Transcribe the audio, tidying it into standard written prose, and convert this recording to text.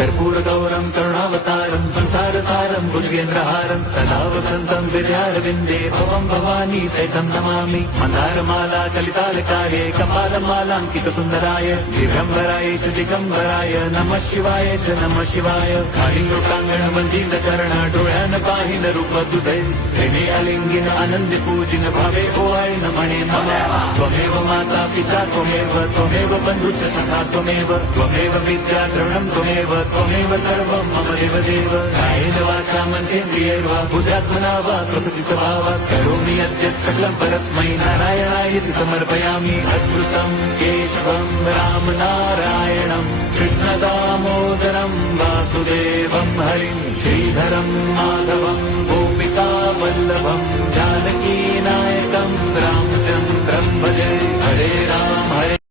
कर्पूरगौरं करुणावतारं संसारसारं भुजगेन्द्रहारं सदा वसन्तं विद्यारविन्दे भवं भवानी सहितं नमामि। मन्दारमाला कलितालकाये कपालमालाङ्कितसुन्दराय दिगम्बराय च दिगम्बराय नमः शिवाय च नमः शिवाय। कालिङ्गोटाङ्गण वन्दित चरण डोळ्यान पाहिन रूप तुझे प्रेमे अलिंगिन आनंद पूजिन भावे ओवाळी नमणे नमः। त्वमेव माता पिता त्वमेव बन्धुश्च सखा त्वमेव विद्या द्रविणं त्वमेव सर्वं मम देवदेव। कायेन वाचा मनसेन्द्रियैर्वा बुद्ध्यात्मना वा प्रकृति स्वभावात् करोमि यद्यत् सकलं परस्मै नारायणायति समर्पयामि। अच्युतं केशवं रामनारायणं कृष्णदामोदरं वासुदेवं हरिं श्रीधरं माधवं गोपिकावल्लभं जानकीनायकं रामचन्द्रं भजे। हरे राम हरे